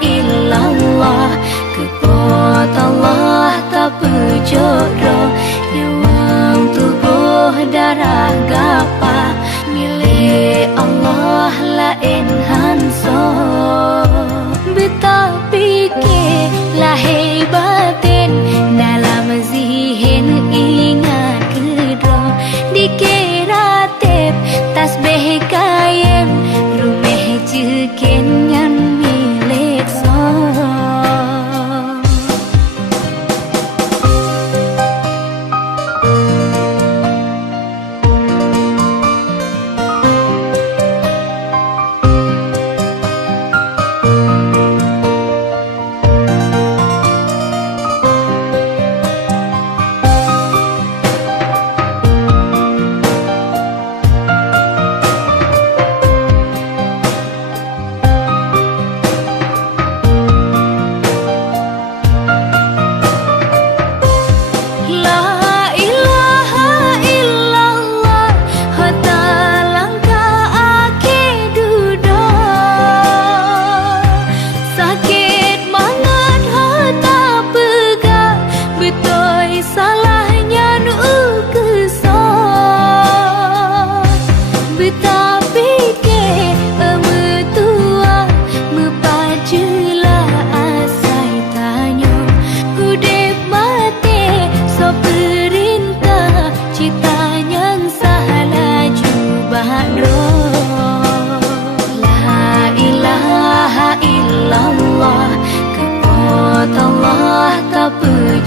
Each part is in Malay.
illallah kepot Allah tak berjodoh nyawang tubuh darah gapa milik Allah lain hanso betapi ke lahir batin dalam zihin ingat kedua dikira tep tasbih kayem rumeh jekin ngan milik so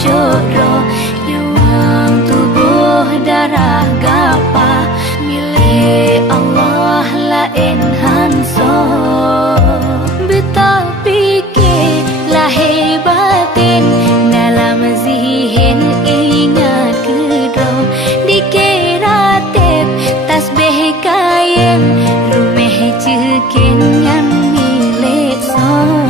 jodoh nyawang tubuh darah gapa milik Allah lain hanso betapi ke lahir batin dalam zihin ingat kedua dikira tep tasbih kayem rumeh jekin ngan milik so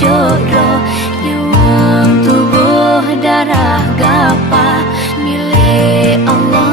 jodoh nyawang tubuh darah gapa milik Allah